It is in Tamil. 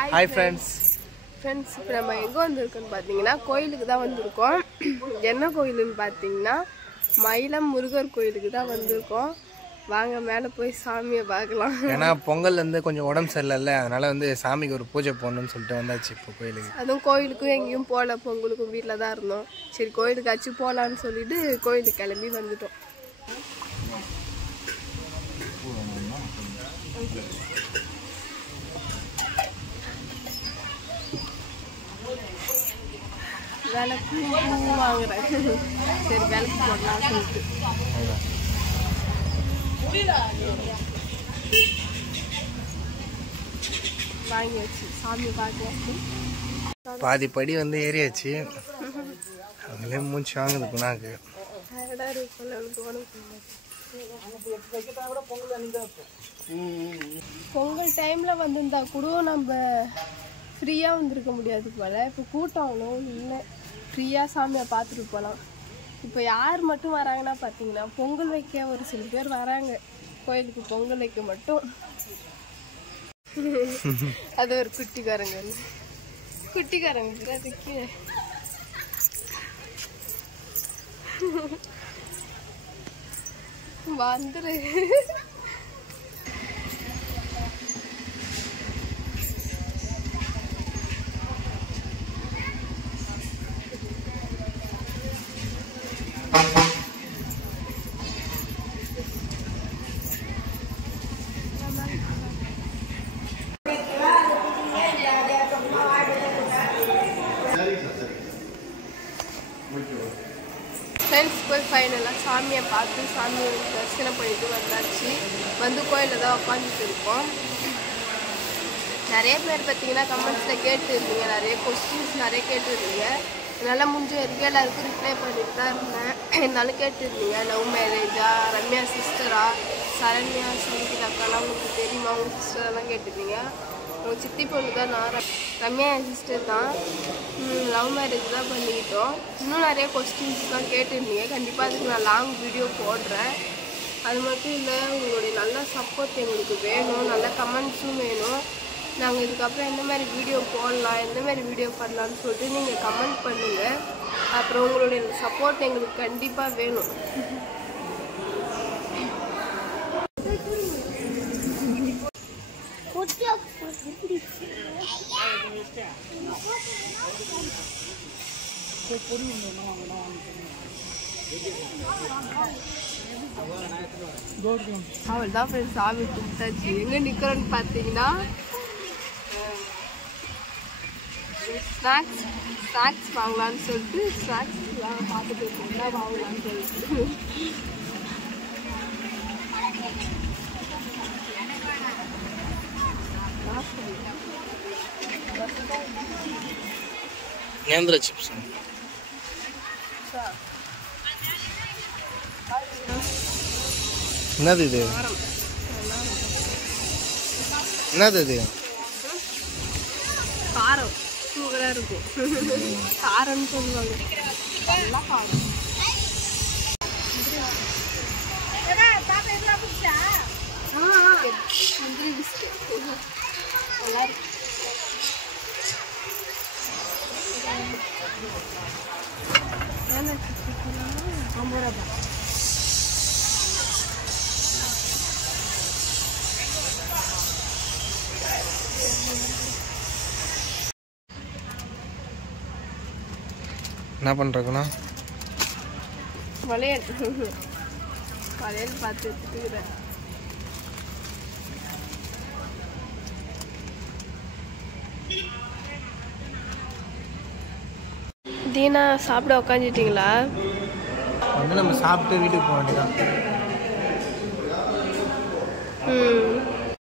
Hi friends. Friends, இப்போ நம்ம எங்க வந்திருக்கோம்னு பாத்தீங்கன்னா கோயிலுக்கு தான் வந்திருக்கோம். என்ன கோயிலுன்னு பாத்தீங்கன்னா மயிலம் முருகர் கோயிலுக்கு தான் வந்திருக்கோம். வாங்க மேலே போய் சாமியை பார்க்கலாம். ஏன்னா பொங்கல் வந்து கொஞ்சம் உடம்பு சரியில்லை, அதனால வந்து சாமிக்கு ஒரு பூஜை போடணும்னு சொல்லிட்டு வந்தாச்சு இப்போ கோயிலுக்கு. அதுவும் கோயிலுக்கும் எங்கேயும் போகல, பொங்கலுக்கும் வீட்டில் தான் இருந்தோம். சரி கோயிலுக்காச்சும் போகலான்னு சொல்லிட்டு கோயிலுக்கு கிளம்பி வந்துட்டோம். விளக்கு வாங்குறேன். சரி விளக்கு போடலாம் சொல்லிட்டு வாங்கியாச்சு. சாமி பார்க்கலாம். பாதி படி வந்து ஏறியாச்சு. அவங்களே மூச்சு வாங்குது குணாக்கு. பொங்கல் டைம்ல வந்திருந்தா கூட நம்ம ஃப்ரீயா வந்திருக்க முடியாது போல. இப்போ கூட்டம் இல்லை, ஃப்ரீயா சாமியை பார்த்துட்டு போகலாம். இப்போ யார் மட்டும் வராங்கன்னா பார்த்தீங்கன்னா பொங்கல் வைக்க ஒரு சில பேர் வராங்க கோயிலுக்கு. பொங்கல் வைக்க மட்டும் அது ஒரு குட்டிக்காரங்க அதுக்கு வந்துரு. ஃப்ரெண்ட்ஸ் போய் ஃபைனலாக சாமியை பார்த்து சாமியை தரிசனம் பண்ணிட்டு வந்தாச்சு. வந்து கோயிலில் தான் உட்காந்துட்டு இருக்கோம். நிறைய பேர் பார்த்தீங்கன்னா கமெண்ட்ஸில் கேட்டுருந்தீங்க, நிறைய கொஸ்டின்ஸ் நிறைய கேட்டுருந்தீங்க. என்னால் முடிஞ்ச வரைக்கும் எல்லாருக்கும் ரிப்ளை பண்ணிட்டு தான் இருந்தேன். இருந்தாலும் கேட்டுருந்தீங்க லவ் மேரேஜா, ரம்யா சிஸ்டரா, சரண்யா சங்கீதா அக்காலாம் உங்களுக்கு தெரியுமா, உங்கள் சிஸ்டரெல்லாம் கேட்டுருந்தீங்க. உங்கள் சித்தி பொண்ணு தான் நான், ரம்யா என் சிஸ்டர் தான். லவ் மேரேஜ் தான் பண்ணிக்கிட்டோம். இன்னும் நிறைய கொஸ்டின்ஸ்லாம் கேட்டுருந்தீங்க. கண்டிப்பாக அதுக்கு நான் லாங் வீடியோ போடுறேன். அது மட்டும் இல்லை, உங்களுடைய நல்ல சப்போர்ட் எங்களுக்கு வேணும், நல்ல கமெண்ட்ஸும் வேணும். நாங்கள் இதுக்கப்புறம் எந்த மாதிரி வீடியோ போடலாம், எந்த மாதிரி வீடியோ பண்ணலான்னு சொல்லிட்டு நீங்கள் கமெண்ட் பண்ணுங்கள். அப்புறம் உங்களுடைய சப்போர்ட் எங்களுக்கு கண்டிப்பாக வேணும். அவள் தான் ஃப்ரெண்ட்ஸ் சாமி கும்பிட்டாச்சு. எங்கே நிற்கிறோன்னு பார்த்தீங்கன்னா ஸ்நாக்ஸ் வாங்கலான்னு சொல்லிட்டு ஸ்நாக்ஸ் பார்த்துட்டு இருக்கீங்களா, வாங்கலான்னு சொல்லிட்டு. நேந்திர சிப்ஸ் என்னது இது? என்னது இது? காரம் சூப்பராக இருக்கும். காரம்னு சொல்லுவாங்க, நல்லா காரம். முந்திரி பிஸ்கட் நல்லா இருக்கு. என்ன பண்றதுன்னா வளையல் பார்த்து எடுத்துக்கிறேன். தீனா சாப்பிட உக்காந்துட்டீங்களா? வந்து நம்ம சாப்பிட்டு வீட்டுக்கு போக வேண்டியதான்.